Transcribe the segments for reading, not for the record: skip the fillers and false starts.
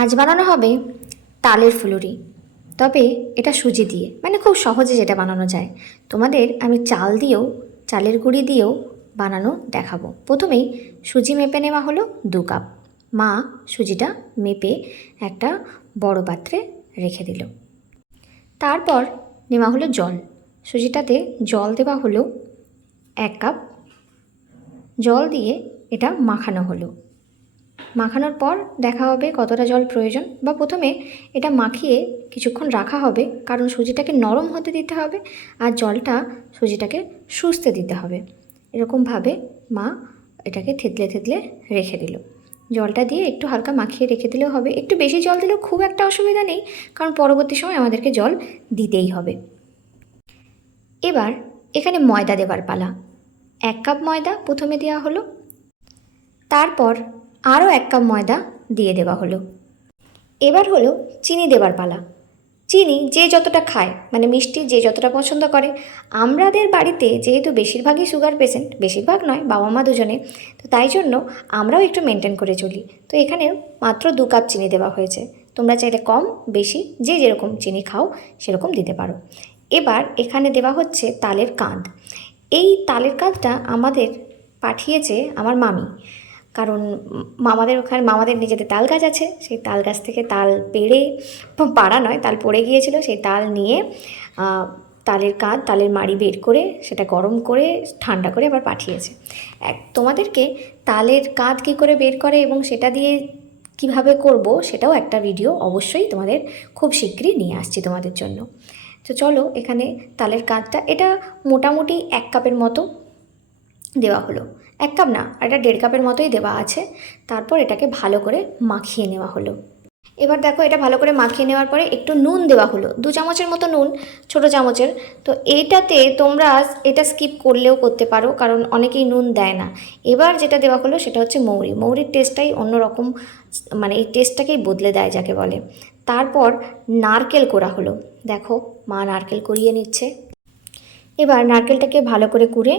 আজ বানানো হবে তালের ফুলুরি, তবে এটা সুজি দিয়ে, মানে খুব সহজে যেটা বানানো যায়। তোমাদের আমি চাল দিয়েও, চালের গুঁড়ি দিয়েও বানানো দেখাবো। প্রথমেই সুজি মেপে নেওয়া হলো 2 কাপ। মা সুজিটা মেপে একটা বড় পাত্রে রেখে দিল। তারপর নেওয়া হলো জল। সুজিটাতে জল দেওয়া হলো 1 কাপ। জল দিয়ে এটা মাখানো হলো। মাখানোর পর দেখা হবে কতটা জল প্রয়োজন, বা প্রথমে এটা মাখিয়ে কিছুক্ষণ রাখা হবে, কারণ সুজিটাকে নরম হতে দিতে হবে আর জলটা সুজিটাকে শুষতে দিতে হবে। এরকমভাবে মা এটাকে থেতলে থেতলে রেখে দিল। জলটা দিয়ে একটু হালকা মাখিয়ে রেখে দিলেও হবে, একটু বেশি জল দিলেও খুব একটা অসুবিধা নেই, কারণ পরবর্তী সময় আমাদেরকে জল দিতেই হবে। এবার এখানে ময়দা দেবার পালা। 1 কাপ ময়দা প্রথমে দেওয়া হলো, তারপর আরও 1 কাপ ময়দা দিয়ে দেওয়া হলো। এবার হলো চিনি দেবার পালা। চিনি যে যতটা খায়, মানে মিষ্টি যে যতটা পছন্দ করে। আমাদের বাড়িতে যেহেতু বেশিরভাগই সুগার পেশেন্ট, বেশিরভাগ নয়, বাবা মা দুজনে, তো তাই জন্য আমরাও একটু মেনটেন করে চলি। তো এখানে মাত্র 2 কাপ চিনি দেওয়া হয়েছে। তোমরা চাইলে কম বেশি যে যেরকম চিনি খাও সেরকম দিতে পারো। এবার এখানে দেওয়া হচ্ছে তালের কাঁদ। এই তালের কাঁধটা আমাদের পাঠিয়েছে আমার মামি, কারণ মামাদের নিজেদের তাল গাছ আছে। সেই তাল গাছ থেকে তাল পেড়ে, পাড়া নয়, তাল পড়ে গিয়েছিল, সেই তাল নিয়ে তালের কাঁধ, তালের মাড়ি বের করে সেটা গরম করে ঠান্ডা করে আবার পাঠিয়েছে। তোমাদেরকে তালের কাঁধ কী করে বের করে এবং সেটা দিয়ে কিভাবে করব সেটাও একটা ভিডিও অবশ্যই তোমাদের খুব শীঘ্রই নিয়ে আসছি তোমাদের জন্য। তো চলো, এখানে তালের কাঁধটা এটা মোটামুটি 1 কাপের মতো দেওয়া হলো। 1 কাপ না, এটা 1.5 কাপের মতোই দেওয়া আছে। তারপর এটাকে ভালো করে মাখিয়ে নেওয়া হলো। এবার দেখো, এটা ভালো করে মাখিয়ে নেওয়ার পরে একটু নুন দেওয়া হলো, 2 চামচের মতো নুন, ছোটো চামচের। তো এইটাতে তোমরা এটা স্কিপ করলেও করতে পারো, কারণ অনেকেই নুন দেয় না। এবার যেটা দেওয়া হলো সেটা হচ্ছে মৌরি। মৌরির টেস্টটাই অন্যরকম, মানে এই টেস্টটাকেই বদলে দেয় যাকে বলে। তারপর নারকেল কোড়া হলো। দেখো, মা নারকেল কুড়িয়ে নিচ্ছে। এবার নারকেলটাকে ভালো করে কুড়ে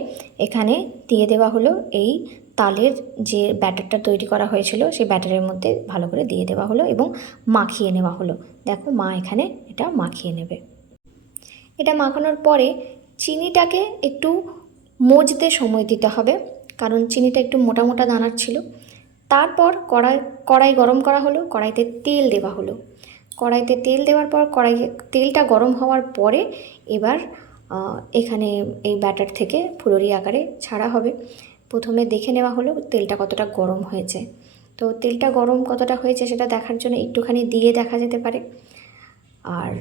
এখানে দিয়ে দেওয়া হলো এই তালের যে ব্যাটারটা তৈরি করা হয়েছিল সেই ব্যাটারের মধ্যে ভালো করে দিয়ে দেওয়া হলো এবং মাখিয়ে নেওয়া হলো। দেখো, মা এখানে এটা মাখিয়ে নেবে। এটা মাখানোর পরে চিনিটাকে একটু মজতে সময় দিতে হবে, কারণ চিনিটা একটু মোটা মোটা দানার ছিল। তারপর কড়াই গরম করা হলো, কড়াইতে তেল দেওয়া হলো। কড়াইতে তেল দেওয়ার পর তেলটা গরম হওয়ার পরে এবার এখানে এই ব্যাটার থেকে ফুলুরি আকারে ছাড়া হবে। প্রথমে দেখে নেওয়া হলো তেলটা কতটা গরম হয়েছে। তো তেলটা গরম কতটা হয়েছে সেটা দেখার জন্য একটুখানি দিয়ে দেখা যেতে পারে, আর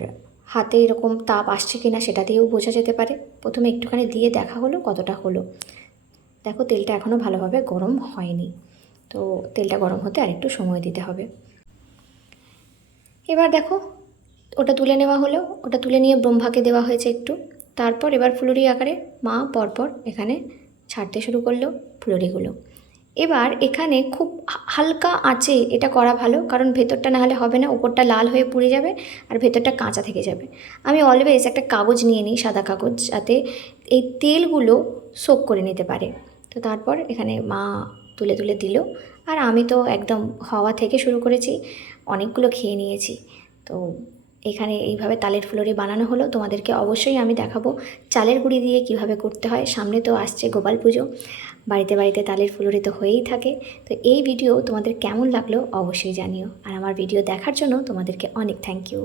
হাতে এরকম তাপ আসছে কিনা সেটা দিয়েও বোঝা যেতে পারে। প্রথমে একটুখানি দিয়ে দেখা হলো কতটা হলো। দেখো, তেলটা এখনও ভালোভাবে গরম হয়নি, তো তেলটা গরম হতে আরেকটু সময় দিতে হবে। এবার দেখো, ওটা তুলে নেওয়া হলো। ওটা তুলে নিয়ে ব্রহ্মাকে দেওয়া হয়েছে একটু। তারপর এবার ফুলুরি আকারে মা পরপর এখানে ছাড়তে শুরু করলো ফুলুরিগুলো। এবার এখানে খুব হালকা আঁচে এটা করা ভালো, কারণ ভেতরটা না হলে হবে না, উপরটা লাল হয়ে পুড়ে যাবে আর ভেতরটা কাঁচা থেকে যাবে। আমি অলওয়েজ একটা কাগজ নিয়ে নিই, সাদা কাগজ, যাতে এই তেলগুলো সোক করে নিতে পারে। তো তারপর এখানে মা তুলে তুলে দিল, আর আমি তো একদম হওয়া থেকে শুরু করেছি, অনেকগুলো খেয়ে নিয়েছি। তো এখানে এইভাবে তালের ফুলুরি বানানো হলো। তোমাদেরকে অবশ্যই আমি দেখাবো চালের গুঁড়ি দিয়ে কিভাবে করতে হয়। সামনে তো আসছে গোপাল পুজো, বাড়িতে বাড়িতে তালের ফুলুরি তো হয়েই থাকে। তো এই ভিডিও তোমাদের কেমন লাগলো অবশ্যই জানিও, আর আমার ভিডিও দেখার জন্য তোমাদেরকে অনেক থ্যাংক ইউ।